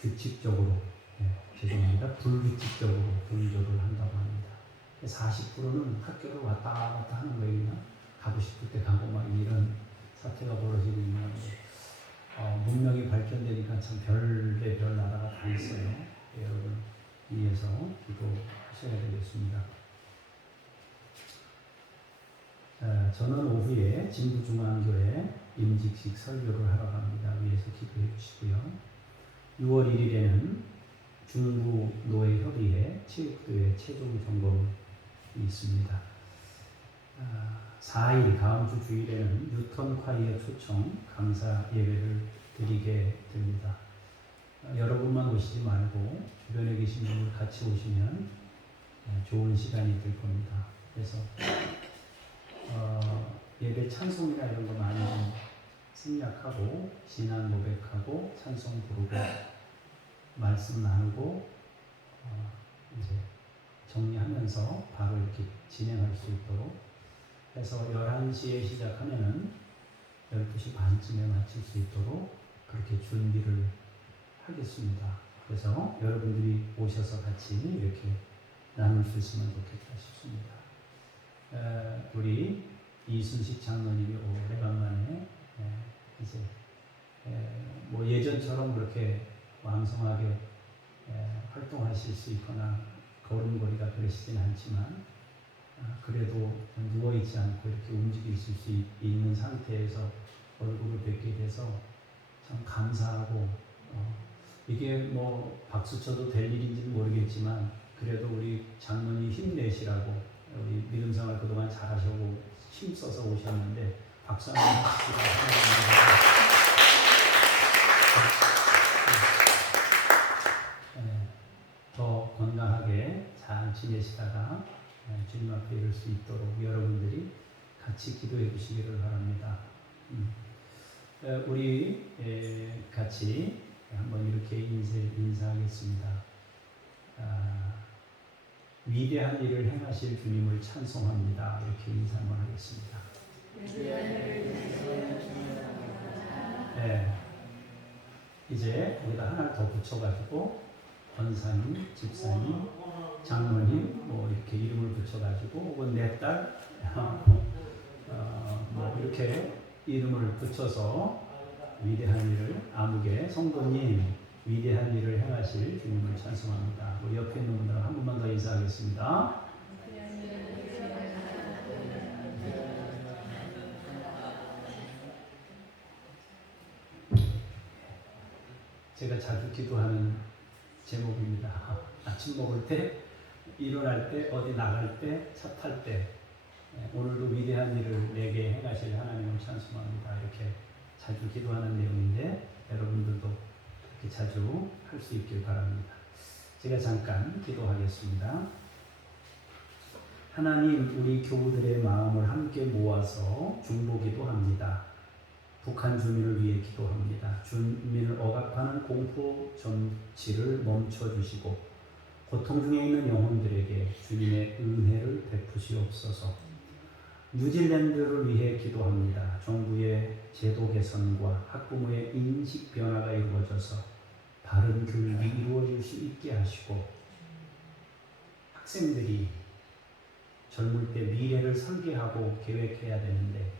규칙적으로 불규칙적으로 등교를 한다고 합니다. 40%는 학교를 왔다 갔다 하는 거예요. 가고 싶을 때 가고 막 이런 사태가 벌어지고 있는데 문명이 발전되니까 참 별의별 나라가 다 있어요. 여러분 위해서 기도하셔야 되겠습니다. 저는 오후에 진부중앙교회 임직식 설교를 하러 갑니다. 위해서 기도해 주시고요. 6월 1일에는 중부 노예협의회 체육교회 최종 점검이 있습니다. 4일 다음 주 주일에는 뉴턴 콰이어 초청 감사 예배를 드리게 됩니다. 여러분만 오시지 말고 주변에 계신 분들 같이 오시면 좋은 시간이 될 겁니다. 그래서 예배 찬송이나 이런 거 많이 좀 생략하고 신앙 고백하고 찬송 부르고 말씀 나누고 이제 정리하면서 바로 이렇게 진행할 수 있도록 해서 11시에 시작하면은 12시 반쯤에 마칠 수 있도록 그렇게 준비를 하겠습니다. 그래서 여러분들이 오셔서 같이 이렇게 나눌 수 있으면 좋겠다 싶습니다. 우리 이순식 장로님이 오래간만에 이제 뭐 예전처럼 그렇게 왕성하게 활동하실 수 있거나 걸음걸이가 그러시진 않지만 그래도 누워있지 않고 이렇게 움직이실 수 있는 상태에서 얼굴을 뵙게 돼서 참 감사하고 이게 뭐 박수 쳐도 될 일인지는 모르겠지만 그래도 우리 장로님 힘내시라고 우리 믿음생활 그동안 잘하시고 힘써서 오셨는데 박수 한번 치시고 더 건강하게 잘 지내시다가 주님 앞에 이룰 수 있도록 여러분들이 같이 기도해 주시기를 바랍니다. 우리 같이 한번 이렇게 인사하겠습니다. 위대한 일을 행하실 주님을 찬송합니다. 이렇게 인사 한번 하겠습니다. 이제 거기다 하나를 더 붙여가지고 권사님, 집사님, 장로님 뭐 이렇게 이름을 붙여가지고 혹은 내 딸 뭐 이렇게 이름을 붙여서 위대한 일을 아무개 성도님 위대한 일을 행하실 주님을 찬송합니다. 우리 옆에 있는 분들은 한 번만 더 인사하겠습니다. 제가 자주 기도하는 제목입니다. 아침 먹을 때, 일어날 때, 어디 나갈 때, 차 탈 때 오늘도 위대한 일을 내게 행하실 하나님을 찬송합니다. 이렇게 자주 기도하는 내용인데 여러분들도 이렇게 자주 할 수 있길 바랍니다. 제가 잠깐 기도하겠습니다. 하나님, 우리 교우들의 마음을 함께 모아서 중보기도합니다. 북한 주민을 위해 기도합니다. 주민을 억압하는 공포 정치를 멈춰주시고 고통 중에 있는 영혼들에게 주님의 은혜를 베푸시옵소서. 뉴질랜드를 위해 기도합니다. 정부의 제도 개선과 학부모의 인식 변화가 이루어져서 바른 교육이 이루어질 수 있게 하시고 학생들이 젊을 때 미래를 설계하고 계획해야 되는데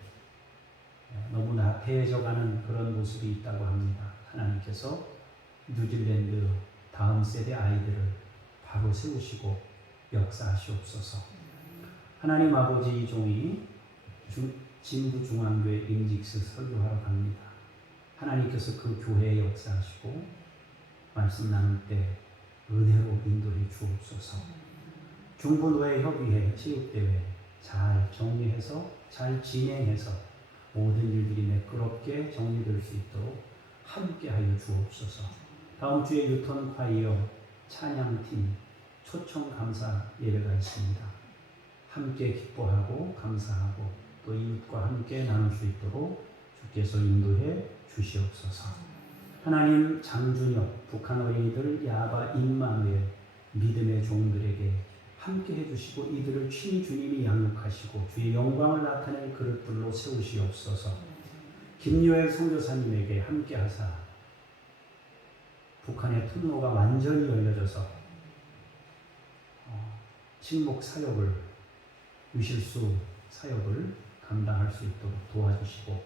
너무 나태해져가는 그런 모습이 있다고 합니다. 하나님께서 뉴질랜드 다음 세대 아이들을 바로 세우시고 역사하시옵소서. 하나님 아버지, 이 종이 진부중앙교회 임직스 설교하러 갑니다. 하나님께서 그 교회에 역사하시고 말씀 나눌 때 은혜로 인도해 주옵소서. 중부노회협의회 체육대회 잘 정리해서 잘 진행해서 모든 일들이 매끄럽게 정리될 수 있도록 함께하여 주옵소서. 다음 주에 유턴 콰이어 찬양팀 초청 감사 예배가 있습니다. 함께 기뻐하고 감사하고 또 이웃과 함께 나눌 수 있도록 주께서 인도해 주시옵소서. 하나님, 장준혁 북한 어린이들 야바 임마누엘 믿음의 종들에게 함께 해주시고 이들을 친히 주님이 양육하시고 주의 영광을 나타낼 그릇들로 세우시옵소서. 김요엘 선교사님에게 함께 하사 북한의 통로가 완전히 열려져서 식목 사역을 위실수 사역을 감당할 수 있도록 도와주시고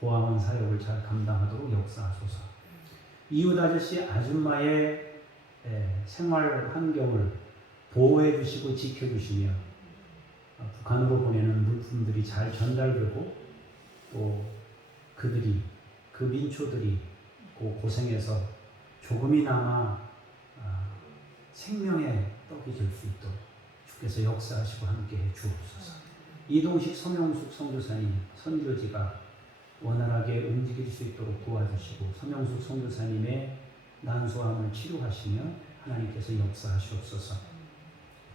고아원 사역을 잘 감당하도록 역사하소서. 이웃 아저씨 아줌마의 생활 환경을 보호해 주시고 지켜 주시며 북한으로 보내는 물품들이 잘 전달되고 또 그들이 그 민초들이 고생해서 조금이나마 생명의 떡이 될 수 있도록 주께서 역사하시고 함께해 주옵소서. 이동식 서명숙 선교사님 선교지가 원활하게 움직일 수 있도록 도와주시고 서명숙 선교사님의 난소암을 치료하시며 하나님께서 역사하시옵소서.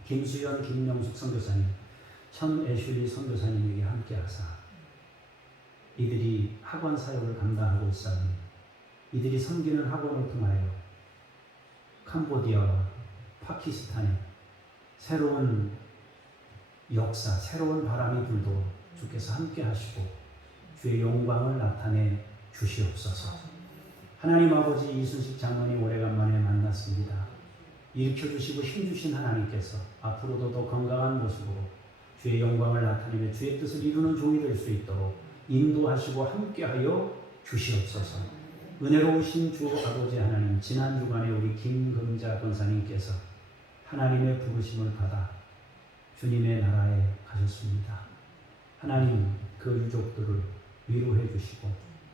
김수연 김명숙 선교사님 천 애슐리 선교사님에게 함께하사 이들이 학원 사역을 감당하고 있사오니 이들이 섬기는 학원을 통하여 캄보디아와 파키스탄에 새로운 역사, 새로운 바람이 불도록 주께서 함께 하시고 주의 영광을 나타내 주시옵소서. 하나님 아버지, 이순식 장로님 오래간만에 만났습니다. 일으켜주시고 힘주신 하나님께서 앞으로도 더 건강한 모습으로 주의 영광을 나타내며 주의 뜻을 이루는 종이 될 수 있도록 인도하시고 함께하여 주시옵소서. 은혜로우신 주 아버지 하나님, 지난 주간에 우리 김금자 권사님께서 하나님의 부르심을 받아 주님의 나라에 가셨습니다. 하나님, 그 유족들을 위로해 주시고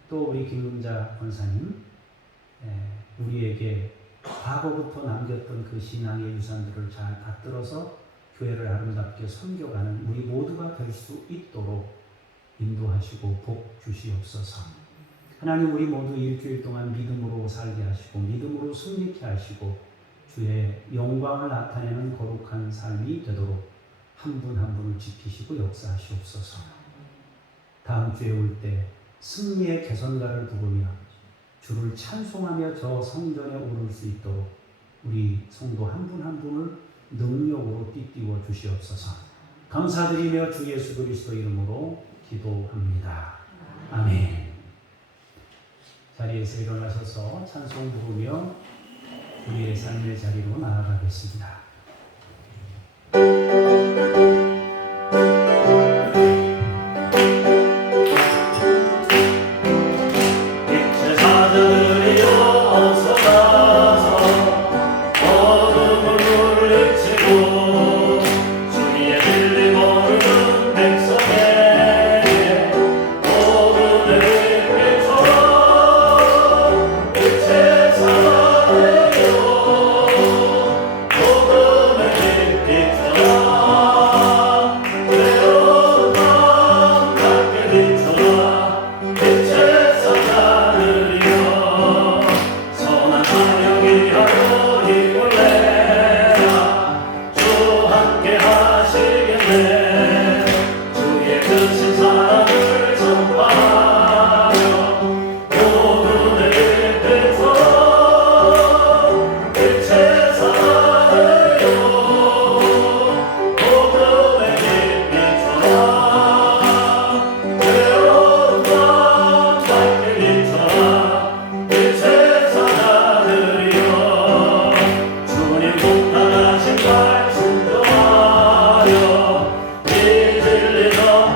또 우리 김금자 권사님 우리에게 과거부터 남겼던 그 신앙의 유산들을 잘 받들어서 교회를 아름답게 섬겨가는 우리 모두가 될 수 있도록 인도하시고 복 주시옵소서. 하나님, 우리 모두 일주일 동안 믿음으로 살게 하시고 믿음으로 승리케 하시고 주의 영광을 나타내는 거룩한 삶이 되도록 한 분 한 분을 지키시고 역사하시옵소서. 다음 주에 올 때 승리의 개선가를 부르며 주를 찬송하며 저 성전에 오를 수 있도록 우리 성도 한 분 한 분을 능력으로 띠띠워 주시옵소서. 감사드리며 주 예수 그리스도 이름으로 기도합니다. 아멘. 자리에서 일어나셔서 찬송 부르며 우리의 삶의 자리로 나아가겠습니다. Oh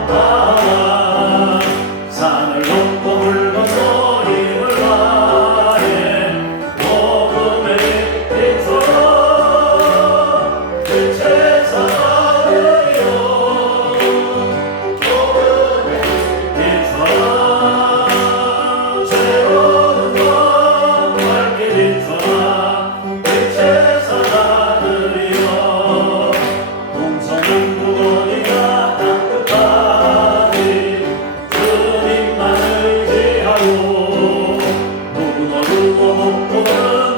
나와 산을 넘고 물 건너 힘을 다해 복음의 빛으로 빛의 사랑이여 복음의 빛으로 새로운 것 밝게 비춰라 빛의 사랑이여 동서는 무거니가 땅끝까지 주님만 의지하고 누구도 못 보는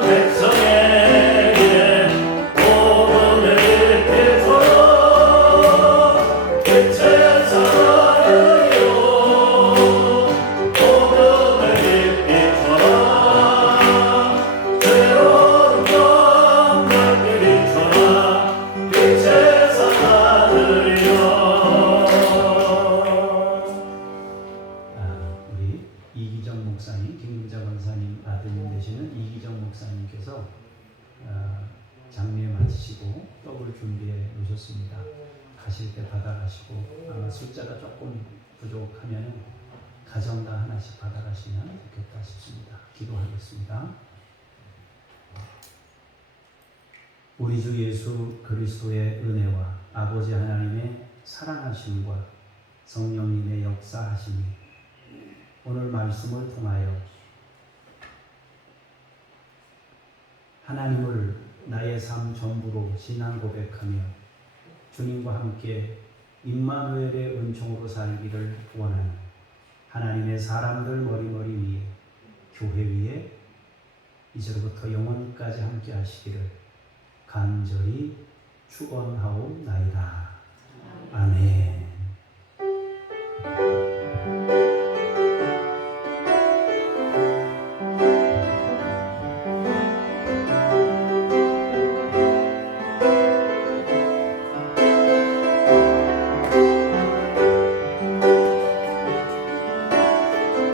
백성에게 복음의 빛으로 빛의 사랑이여 복음의 빛처럼 새로운 것 밝게 비춰라 빛의 사랑이여. 우리 이기정 목사님, 김금자 권사님 아드님 되시는 이기정 목사님께서 장례 마치시고 떡을 준비해 놓으셨습니다. 가실 때 받아가시고 아마 숫자가 조금 부족하면 가정당 하나씩 받아가시면 좋겠다 싶습니다. 기도하겠습니다. 우리 주 예수 그리스도의 은혜와 아버지 하나님의 사랑하심과 성령님의 역사하심이 오늘 말씀을 통하여 하나님을 나의 삶 전부로 신앙 고백하며 주님과 함께 임마누엘의 은총으로 살기를 원하는 하나님의 사람들 머리머리 위에 교회 위에 이제로부터 영원까지 함께 하시기를 간절히 축원하옵나이다. 아멘.